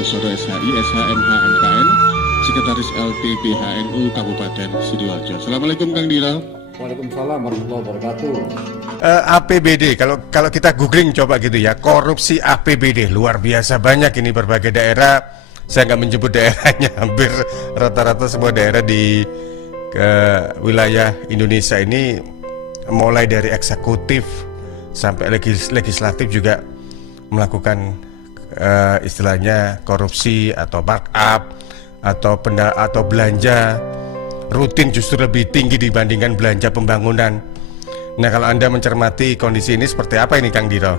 Santosono SHI, SHMH MKN, Sekretaris LP BHNU Kabupaten Sidoarjo. Assalamualaikum Kang Dira. Waalaikumsalam warahmatullahi wabarakatuh. APBD, kalau kita googling coba gitu ya, korupsi APBD luar biasa banyak ini berbagai daerah. Saya nggak menyebut daerahnya, hampir rata-rata semua daerah di wilayah Indonesia ini, mulai dari eksekutif sampai legislatif juga melakukan istilahnya korupsi atau markup atau belanja rutin justru lebih tinggi dibandingkan belanja pembangunan. Nah, kalau Anda mencermati kondisi ini seperti apa ini Kang Diro?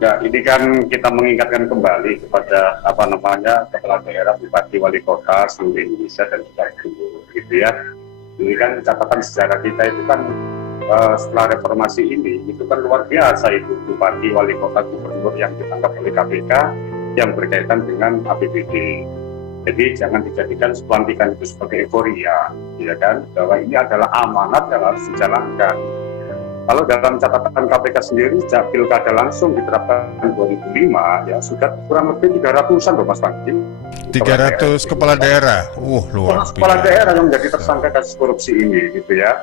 Ya, ini kan kita mengingatkan kembali kepada kepala daerah, bupati, wali kota seluruh Indonesia dan juga seluruh gitu ya. Ini kan catatan sejarah kita itu kan setelah reformasi ini itu kan luar biasa, itu bupati, wali kota, gubernur yang ditangkap oleh KPK yang berkaitan dengan APBD. Jadi jangan dijadikan pelantikan itu sebagai euforia, ya kan? Bahwa ini adalah amanat yang harus dijalankan. Kalau dalam catatan KPK sendiri, sejak pilkada langsung diterapkan 2005, ya sudah kurang lebih 300-an loh Mas Bangki. 300 kepala daerah, luar biasa. Kepala daerah yang menjadi tersangka kasus korupsi ini, gitu ya.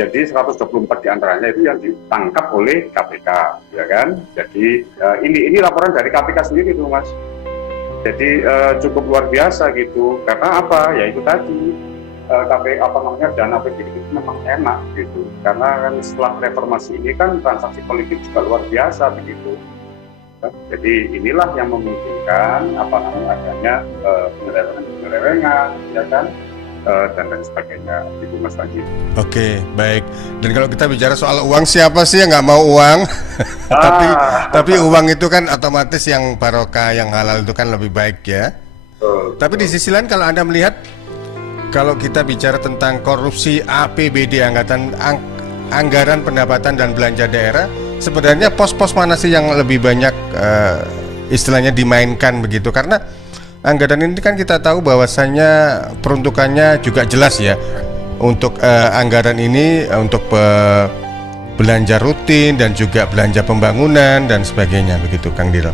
Jadi 124 diantaranya itu yang ditangkap oleh KPK, ya kan? Jadi ini laporan dari KPK sendiri tuh Mas. Jadi cukup luar biasa gitu, karena apa? Ya itu tadi dana PBD itu memang enak gitu, karena kan setelah reformasi ini kan transaksi politik juga luar biasa begitu. Jadi inilah yang memungkinkan adanya penyelewengan, ya kan, dan lain sebagainya, itu Mas Panji. Oke, baik. Dan kalau kita bicara soal uang, siapa sih yang nggak mau uang? Tapi uang itu kan otomatis yang barokah, yang halal itu kan lebih baik ya. Tapi di sisi lain kalau Anda melihat, kalau kita bicara tentang korupsi APBD, anggaran pendapatan dan belanja daerah, sebenarnya pos-pos mana sih yang lebih banyak istilahnya dimainkan begitu? Karena anggaran ini kan kita tahu bahwasannya peruntukannya juga jelas ya. Untuk anggaran ini untuk belanja rutin dan juga belanja pembangunan dan sebagainya begitu Kang Diro.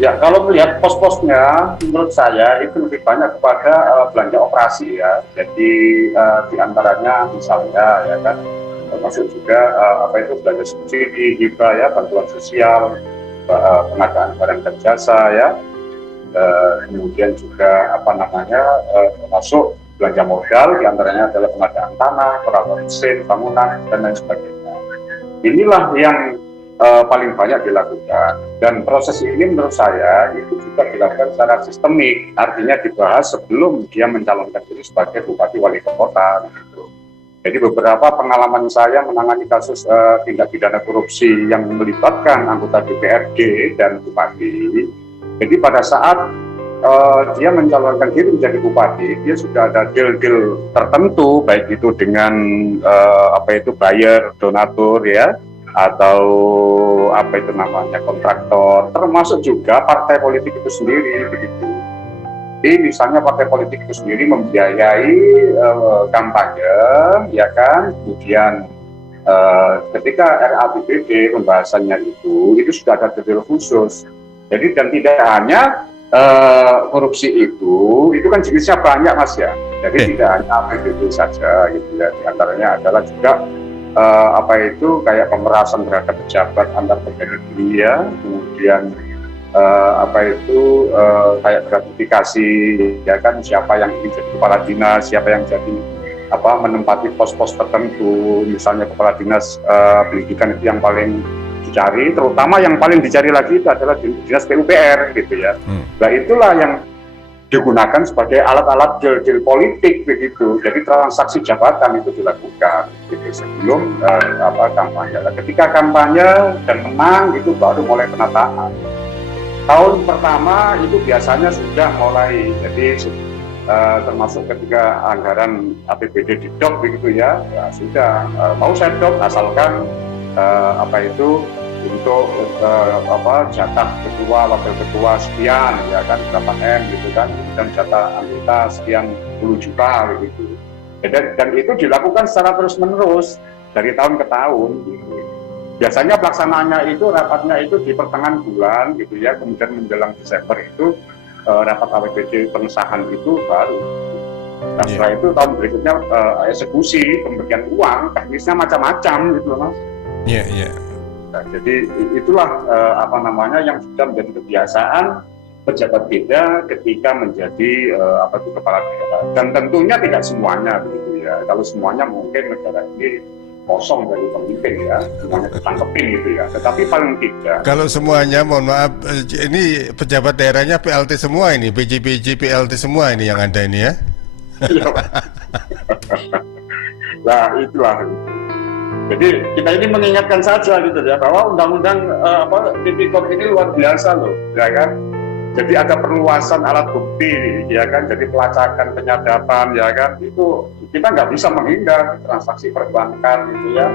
Ya, kalau melihat pos-posnya, menurut saya itu lebih banyak kepada belanja operasi ya. Jadi diantaranya misalnya ya kan, termasuk juga belanja subsidi, hibah ya, bantuan sosial, pengadaan barang dan jasa ya. Kemudian juga termasuk belanja modal, diantaranya adalah pengadaan tanah, perawatan mesin, bangunan dan lain sebagainya. Inilah yang paling banyak dilakukan, dan proses ini menurut saya itu juga dilakukan secara sistemik, artinya dibahas sebelum dia mencalonkan diri sebagai bupati wali kota gitu. Jadi beberapa pengalaman saya menangani kasus tindak pidana korupsi yang melibatkan anggota DPRD dan bupati. Jadi pada saat dia mencalonkan diri menjadi bupati, dia sudah ada deal-deal tertentu, baik itu dengan buyer, donatur ya, atau kontraktor, termasuk juga partai politik itu sendiri begitu. Jadi misalnya partai politik itu sendiri membiayai kampanye, ya kan, kemudian ketika RAPBD pembahasannya itu sudah ada detail khusus. Jadi dan tidak hanya korupsi itu kan jenisnya banyak Mas ya. Jadi tidak hanya APBD saja gitu ya. Di antaranya adalah juga kayak pemerasan terhadap pejabat antar pegawai negeri ya, kemudian kayak gratifikasi ya kan, siapa yang ingin jadi kepala dinas, siapa yang jadi menempati pos-pos tertentu, misalnya kepala dinas pendidikan itu yang paling dicari, terutama yang paling dicari lagi itu adalah dinas PUPR gitu ya. Nah itulah yang digunakan sebagai alat-alat deal-deal politik begitu. Jadi transaksi jabatan itu dilakukan gitu, sebelum kampanye. Ketika kampanye dan menang itu baru mulai penataan. Tahun pertama itu biasanya sudah mulai, jadi termasuk ketika anggaran APBD didok begitu ya, sudah mau saya dok asalkan untuk jatah ketua, wakil ketua sekian ya kan, berapa M gitu kan, dan jatah anggota sekian puluh juta gitu. Dan itu dilakukan secara terus menerus dari tahun ke tahun gitu. biasanya pelaksanaannya itu rapatnya itu di pertengahan bulan gitu ya, kemudian menjelang Desember itu rapat APBD pengesahan itu baru. Dan setelah itu tahun berikutnya eksekusi pemberian uang teknisnya macam-macam gitu loh Mas. Iya, iya. Nah, jadi itulah apa namanya yang sudah menjadi kebiasaan pejabat beda ketika menjadi kepala daerah. Dan tentunya tidak semuanya begitu ya. Kalau semuanya mungkin negara ini kosong dari pemimpin ya, semuanya ditangkepin gitu ya. Tetapi paling tidak. Kalau semuanya, mohon maaf, ini pejabat daerahnya PLT semua ini, PJ PLT semua ini yang ada ini ya. Nah itulah. Jadi kita ini mengingatkan saja gitu ya bahwa undang-undang tipikor ini luar biasa loh, ya kan. Jadi ada perluasan alat bukti, ya kan. Jadi pelacakan, penyadapan, ya kan. Itu kita nggak bisa menghindar transaksi perbankan gitu ya.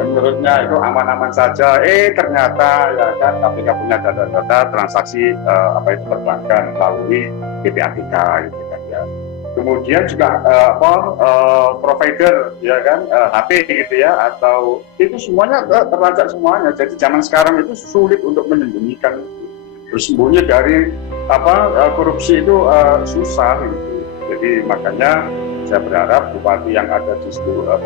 Menurutnya itu aman-aman saja. Ternyata ya kan KPK punya data-data transaksi perbankan melalui PPATK gitu kan ya. Kemudian juga provider ya kan HP gitu ya, atau itu semuanya terlacak semuanya. Jadi zaman sekarang itu sulit untuk menyembunyikan, bersembunyi dari korupsi itu susah gitu. Jadi makanya saya berharap bupati yang ada di seluruh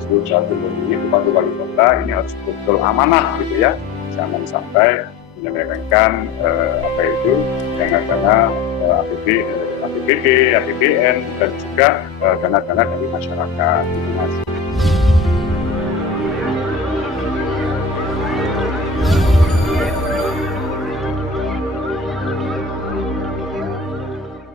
seluruh Jawa Timur ini, bupati wali kota ini harus betul amanah gitu ya, jangan sampai menyelewengkan dana-dana APBD, APBN dan juga dana-dana dari masyarakat gitu Mas.